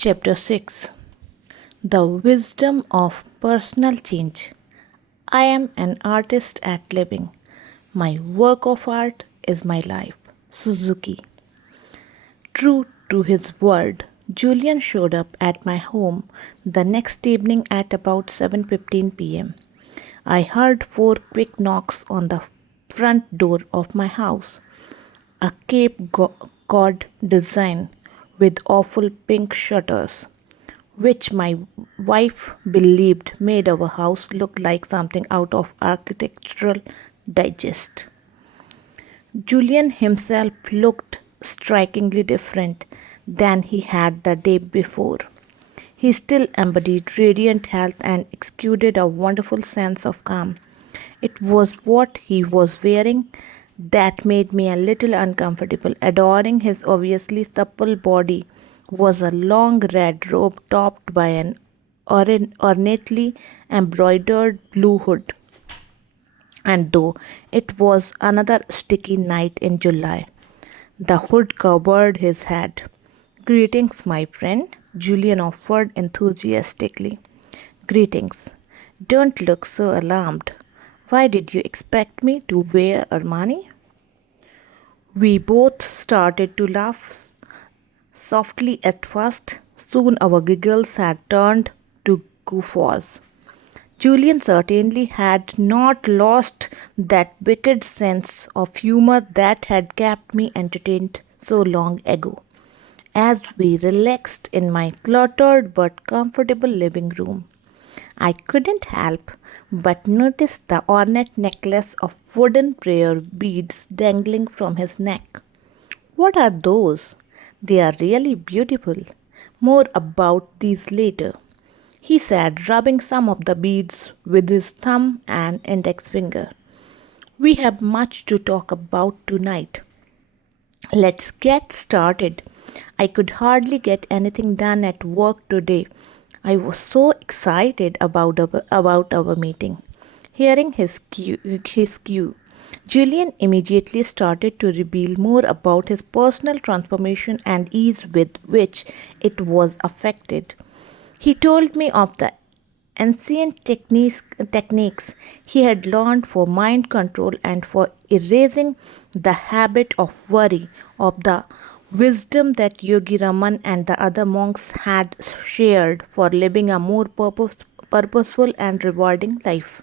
Chapter 6. The Wisdom of Personal Change. I am an artist at living. My work of art is my life. Suzuki. True to his word, Julian showed up at my home the next evening at about 7:15 p.m. I heard four quick knocks on the front door of my house. A Cod design with awful pink shutters, which my wife believed made our house look like something out of Architectural Digest. Julian himself looked strikingly different than he had the day before. He still embodied radiant health and exuded a wonderful sense of calm. It was what he was wearing that made me a little uncomfortable. Adorning his obviously supple body was a long red robe topped by an ornately embroidered blue hood. And though it was another sticky night in July, the hood covered his head. "Greetings, my friend," Julian offered enthusiastically. "Greetings. Don't look so alarmed. Why did you expect me to wear Armani?" We both started to laugh softly at first. Soon our giggles had turned to guffaws. Julian certainly had not lost that wicked sense of humor that had kept me entertained so long ago. As we relaxed in my cluttered but comfortable living room, I couldn't help but notice the ornate necklace of wooden prayer beads dangling from his neck. "What are those?" "They are really beautiful. More about these later," he said, rubbing some of the beads with his thumb and index finger. "We have much to talk about tonight. Let's get started." I could hardly get anything done at work today. I was so excited about our meeting. Hearing his cue, Julian immediately started to reveal more about his personal transformation and ease with which it was affected. He told me of the ancient techniques he had learned for mind control and for erasing the habit of worry, of the wisdom that Yogi Raman and the other monks had shared for living a more purposeful and rewarding life.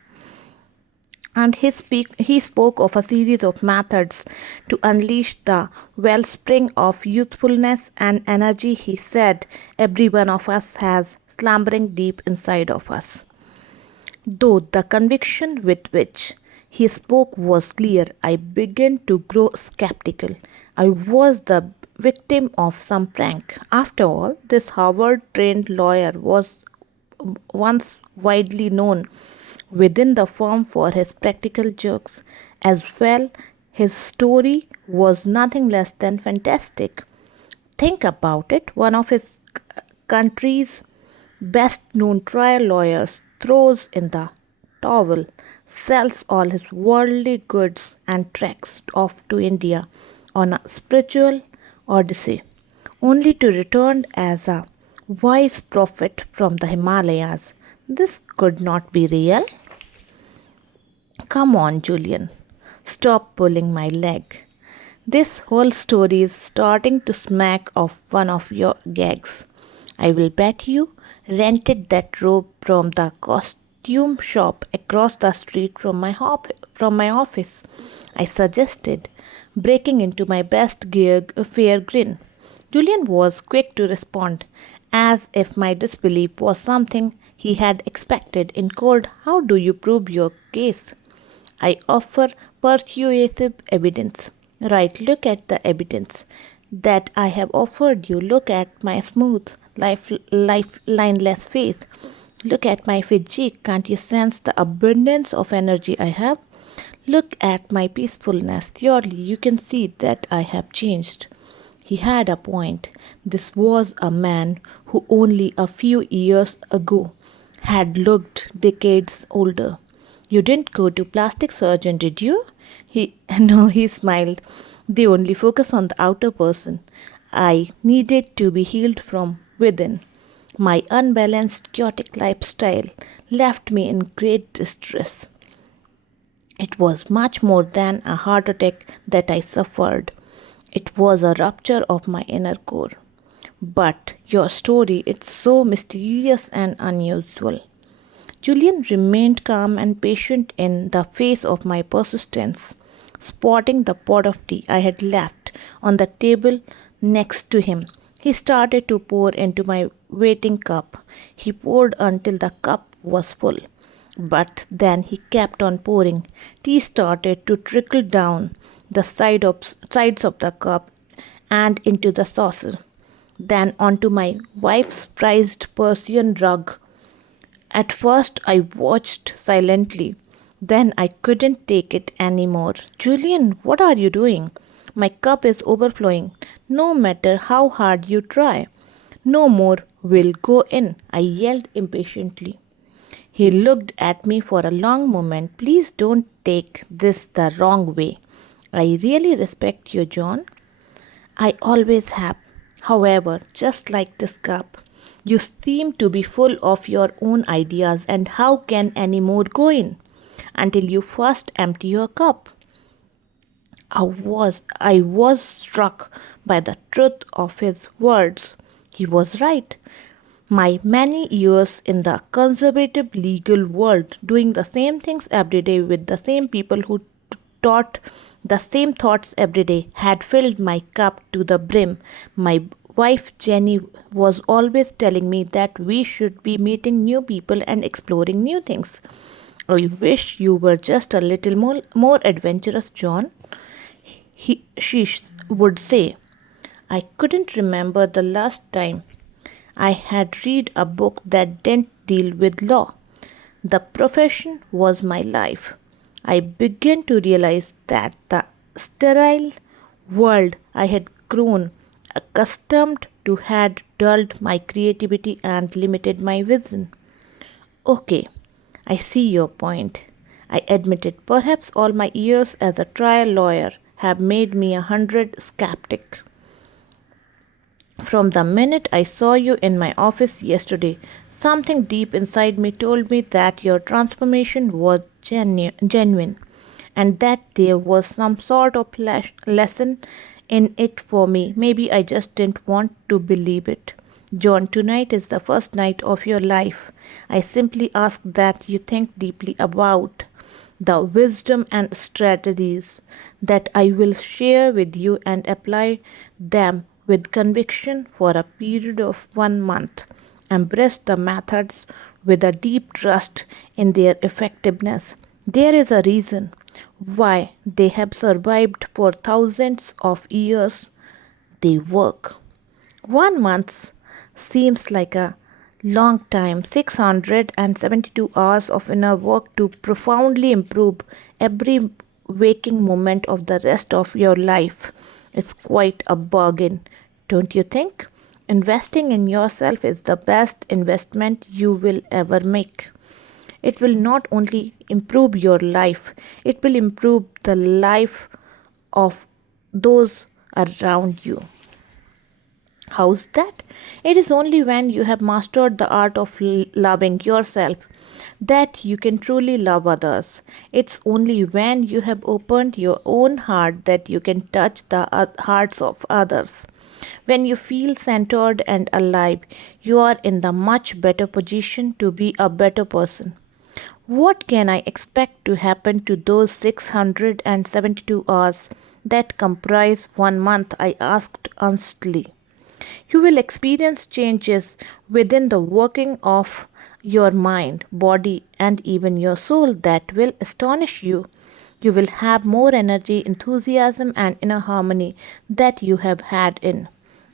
And he spoke of a series of methods to unleash the wellspring of youthfulness and energy he said every one of us has slumbering deep inside of us. Though the conviction with which he spoke was clear, I began to grow skeptical. I was the victim of some prank. After all, this Harvard trained lawyer was once widely known within the firm for his practical jokes. As well, his story was nothing less than fantastic. Think about it, one of his country's best known trial lawyers throws in the towel, sells all his worldly goods, and treks off to India on a spiritual odyssey, only to return as a wise prophet from the Himalayas. This could not be real. Come on, Julian. Stop pulling my leg. This whole story is starting to smack of one of your gags. I will bet you rented that robe from the costume shop across the street from my office, I suggested, breaking into my best fair grin. Julian was quick to respond, as if my disbelief was something he had expected in cold. "How do you prove your case?" "I offer persuasive evidence." "Right, look at the evidence that I have offered you. Look at my smooth, lineless face. Look at my physique. Can't you sense the abundance of energy I have? Look at my peacefulness. Surely you can see that I have changed." He had a point. This was a man who only a few years ago had looked decades older. "You didn't go to plastic surgeon, did you?" No, he smiled. "They only focus on the outer person. I needed to be healed from within. My unbalanced, chaotic lifestyle left me in great distress. It was much more than a heart attack that I suffered. It was a rupture of my inner core. But your story, it's so mysterious and unusual. Julian remained calm and patient in the face of my persistence. Spotting the pot of tea I had left on the table next to him, he started to pour into my waiting cup. He poured until the cup was full. But then he kept on pouring. Tea started to trickle down the sides of the cup and into the saucer, then onto my wife's prized Persian rug. At first, I watched silently. Then I couldn't take it anymore. Julian, what are you doing? My cup is overflowing. No matter how hard you try. No more will go in, I yelled impatiently. He looked at me for a long moment. Please don't take this the wrong way. I really respect you, John. I always have. However, just like this cup, you seem to be full of your own ideas, and how can any more go in until you first empty your cup? I was struck by the truth of his words. He was right. My many years in the conservative legal world, doing the same things every day with the same people who taught the same thoughts every day, had filled my cup to the brim. My wife Jenny was always telling me that we should be meeting new people and exploring new things. I wish you were just a little more adventurous, John, she would say. I couldn't remember the last time I had read a book that didn't deal with law. The profession was my life. I began to realize that the sterile world I had grown accustomed to had dulled my creativity and limited my vision. Okay, I see your point. I admitted perhaps all my years as a trial lawyer have made me 100 skeptic. From the minute I saw you in my office yesterday, something deep inside me told me that your transformation was genuine and that there was some sort of lesson in it for me. Maybe I just didn't want to believe it. John, tonight is the first night of your life. I simply ask that you think deeply about the wisdom and strategies that I will share with you and apply them with conviction for a period of 1 month. Embrace the methods with a deep trust in their effectiveness. There is a reason why they have survived for thousands of years. They work. 1 month seems like a long time. 672 hours of inner work to profoundly improve every waking moment of the rest of your life is quite a bargain, don't you think? Investing in yourself is the best investment you will ever make. It will not only improve your life, it will improve the life of those around you. How's that? It is only when you have mastered the art of loving yourself that you can truly love others. It's only when you have opened your own heart that you can touch the hearts of others. When you feel centered and alive, you are in the much better position to be a better person. What can I expect to happen to those 672 hours that comprise 1 month? I asked earnestly. You will experience changes within the working of your mind, body, and even your soul that will astonish you. You will have more energy, enthusiasm, and inner harmony that you have had in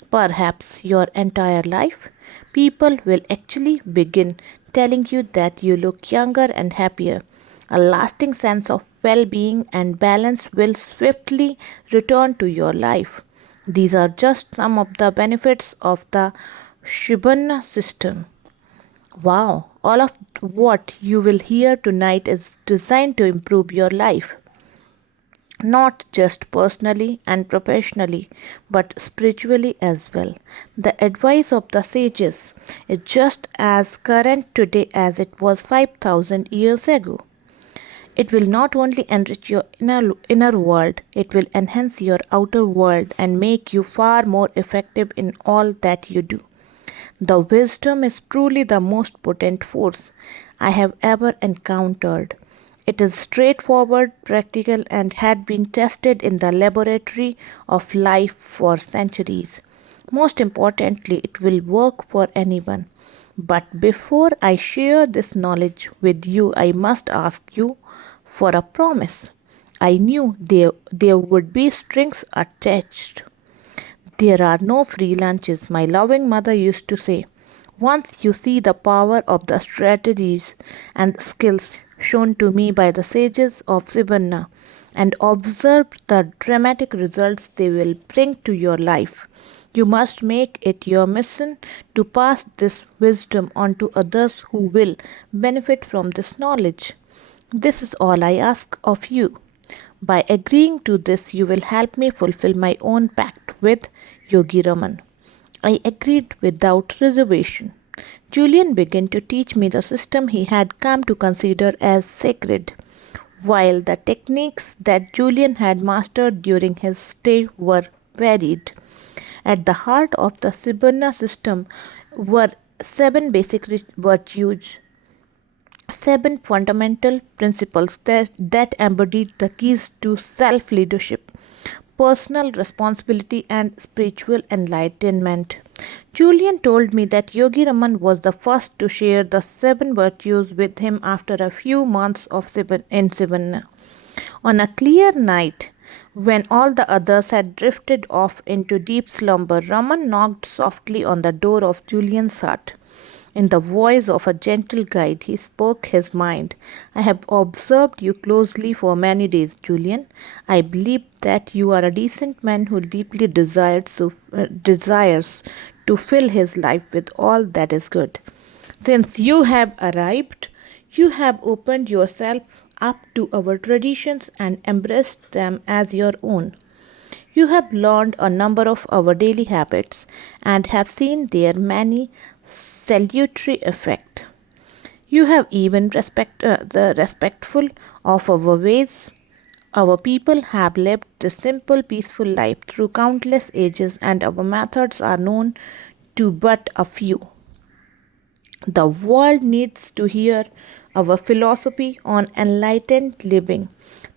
perhaps your entire life. People will actually begin telling you that you look younger and happier. A lasting sense of well being and balance will swiftly return to your life. These are just some of the benefits of the Shibana system. Wow, all of what you will hear tonight is designed to improve your life. not just personally and professionally, but spiritually as well. The advice of the sages is just as current today as it was 5,000 years ago. It will not only enrich your inner world, it will enhance your outer world and make you far more effective in all that you do. The wisdom is truly the most potent force I have ever encountered. It is straightforward, practical, and had been tested in the laboratory of life for centuries. Most importantly, it will work for anyone. But before I share this knowledge with you, I must ask you for a promise. I knew there would be strings attached. There are no free lunches, my loving mother used to say. Once you see the power of the strategies and skills shown to me by the sages of Sivanna and observe the dramatic results they will bring to your life, you must make it your mission to pass this wisdom on to others who will benefit from this knowledge. This is all I ask of you. By agreeing to this, you will help me fulfill my own pact with Yogi Raman. I agreed without reservation. Julian began to teach me the system he had come to consider as sacred, while the techniques that Julian had mastered during his stay were varied. At the heart of the Sibana system were seven basic virtues, seven fundamental principles that embodied the keys to self leadership, personal responsibility, and spiritual enlightenment. Julian told me that Yogi Raman was the first to share the seven virtues with him after a few months of in Sivana. On a clear night, when all the others had drifted off into deep slumber, Raman knocked softly on the door of Julian's hut. In the voice of a gentle guide, he spoke his mind. I have observed you closely for many days, Julian. I believe that you are a decent man who deeply desires to fill his life with all that is good. Since you have arrived, you have opened yourself up to our traditions and embraced them as your own. You have learned a number of our daily habits and have seen their many salutary effects. You have even the respectful of our ways. Our people have lived this simple, peaceful life through countless ages, and our methods are known to but a few. The world needs to hear our philosophy on enlightened living.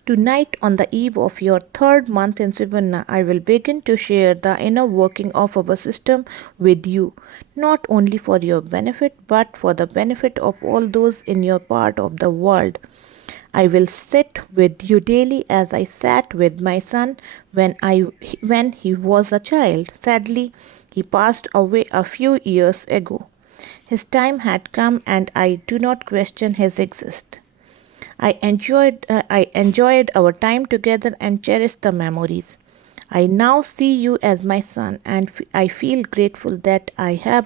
Tonight, on the eve of your third month in Sivanna, I will begin to share the inner working of our system with you, not only for your benefit, but for the benefit of all those in your part of the world. I will sit with you daily as I sat with my son when he was a child. Sadly, he passed away a few years ago. His time had come and I do not question his existence. I enjoyed our time together and cherished the memories. I now see you as my son and I feel grateful that I have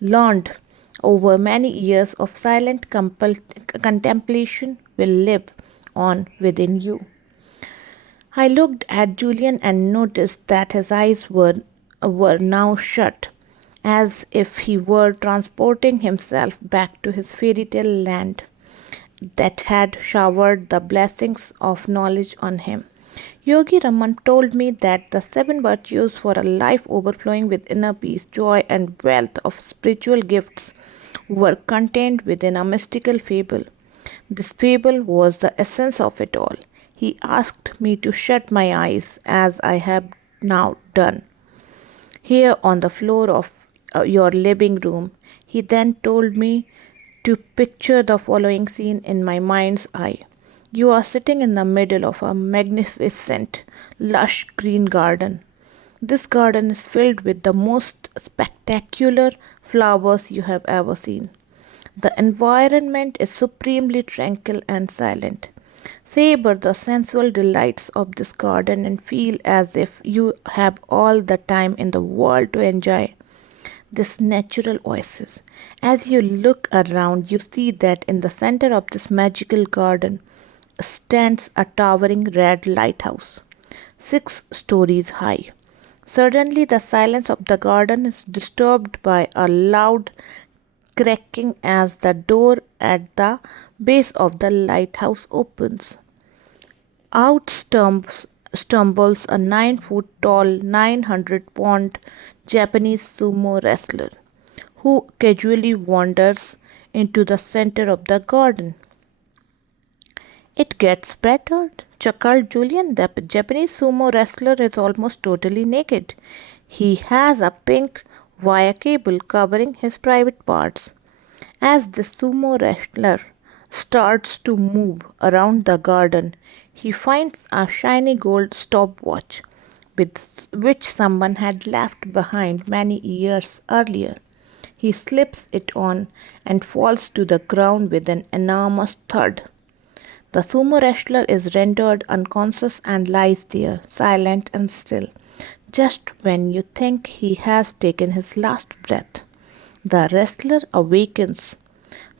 learned over many years of silent contemplation will live on within you. I looked at Julian and noticed that his eyes were now shut, as if he were transporting himself back to his fairy tale land that had showered the blessings of knowledge on him. Yogi Raman told me that the seven virtues for a life overflowing with inner peace, joy, and wealth of spiritual gifts were contained within a mystical fable. This fable was the essence of it all. He asked me to shut my eyes as I have now done here on the floor of your living room. He then told me to picture the following scene in my mind's eye. You are sitting in the middle of a magnificent, lush green garden. This garden is filled with the most spectacular flowers you have ever seen. The environment is supremely tranquil and silent. Savor the sensual delights of this garden and feel as if you have all the time in the world to enjoy this natural oasis. As you look around, you see that in the center of this magical garden, stands a towering red lighthouse, 6 stories high. Suddenly, the silence of the garden is disturbed by a loud cracking as the door at the base of the lighthouse opens. Out stumbles a 9 foot tall, 900-pound Japanese sumo wrestler who casually wanders into the center of the garden. It gets better, chuckled Julian. The Japanese sumo wrestler is almost totally naked. He has a pink wire cable covering his private parts. As the sumo wrestler starts to move around the garden, he finds a shiny gold stopwatch with which someone had left behind many years earlier. He slips it on and falls to the ground with an enormous thud. The sumo wrestler is rendered unconscious and lies there, silent and still, just when you think he has taken his last breath. The wrestler awakens,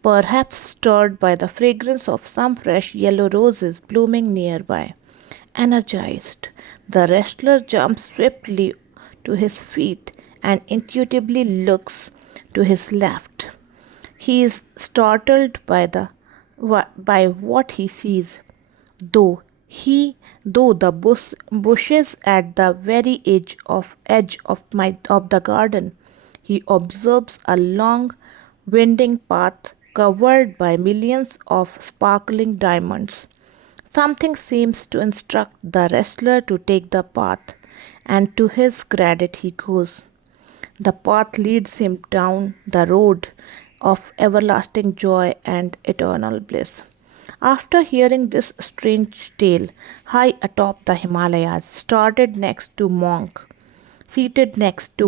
perhaps stirred by the fragrance of some fresh yellow roses blooming nearby. Energized, the wrestler jumps swiftly to his feet and intuitively looks to his left. He is startled by what he sees. Though the bushes at the very edge of the garden, he observes a long winding path covered by millions of sparkling diamonds. Something seems to instruct the wrestler to take the path, and to his credit he goes. The path leads him down the road of everlasting joy and eternal bliss. After hearing this strange tale, high atop the Himalayas, seated next to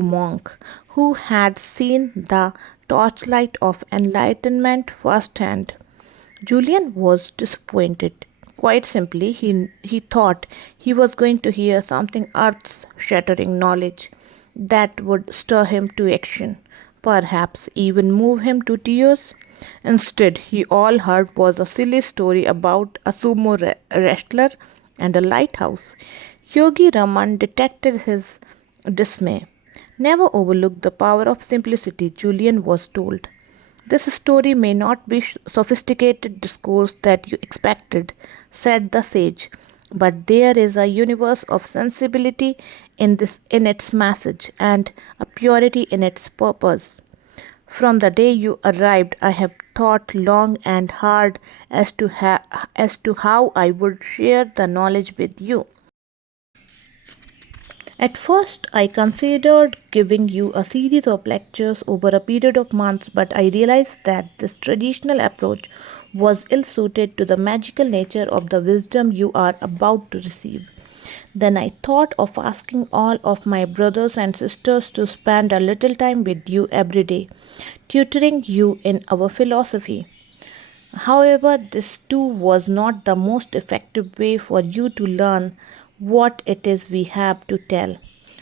Monk, who had seen the torchlight of enlightenment firsthand, Julian was disappointed. Quite simply, he thought he was going to hear something earth shattering knowledge that would stir him to action, perhaps even move him to tears. Instead, he all heard was a silly story about a sumo wrestler and a lighthouse. Yogi Raman detected his dismay. Never overlook the power of simplicity, Julian was told. This story may not be sophisticated discourse that you expected, said the sage, but there is a universe of sensibility in its message and a purity in its purpose. From the day you arrived, I have thought long and hard as to how I would share the knowledge with you. At first, I considered giving you a series of lectures over a period of months, but I realized that this traditional approach was ill suited to the magical nature of the wisdom you are about to receive. Then I thought of asking all of my brothers and sisters to spend a little time with you every day, tutoring you in our philosophy. However, this too was not the most effective way for you to learn what it is we have to tell.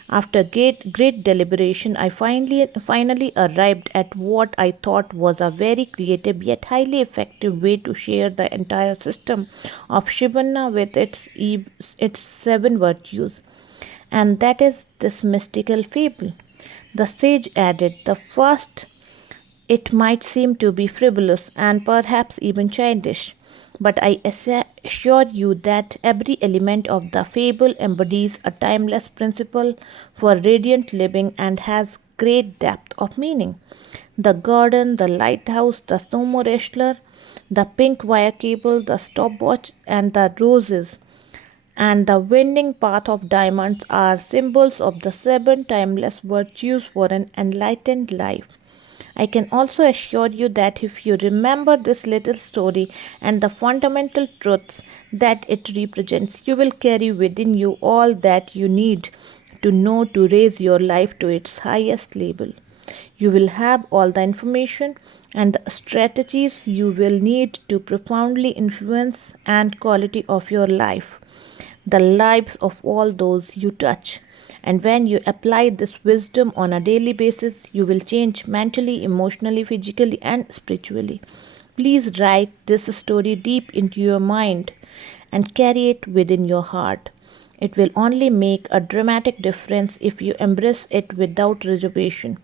After great deliberation, I finally arrived at what I thought was a very creative yet highly effective way to share the entire system of Shivana with its 7 virtues. And that is this mystical fable. The sage added, the first it might seem to be frivolous and perhaps even childish, but I assure you that every element of the fable embodies a timeless principle for radiant living and has great depth of meaning. The garden, the lighthouse, the sumo wrestler, the pink wire cable, the stopwatch, and the roses and the winding path of diamonds are symbols of the 7 timeless virtues for an enlightened life. I can also assure you that if you remember this little story and the fundamental truths that it represents, you will carry within you all that you need to know to raise your life to its highest level. You will have all the information and the strategies you will need to profoundly influence and quality of your life, the lives of all those you touch. And when you apply this wisdom on a daily basis, you will change mentally, emotionally, physically, and spiritually. Please write this story deep into your mind. and carry it within your heart. It will only make a dramatic difference if you embrace it without reservation.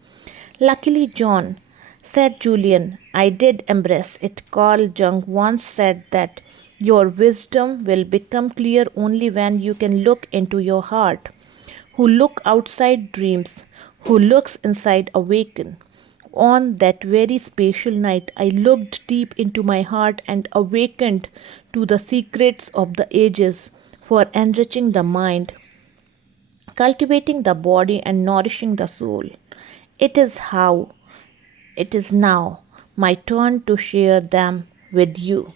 Luckily, John, said Julian, I did embrace it. Carl Jung once said that your wisdom will become clear only when you can look into your heart. Who look outside dreams, who looks inside awaken. On that very special night, I looked deep into my heart and awakened to the secrets of the ages for enriching the mind, cultivating the body, and nourishing the soul. It is how, it is now my turn to share them with you.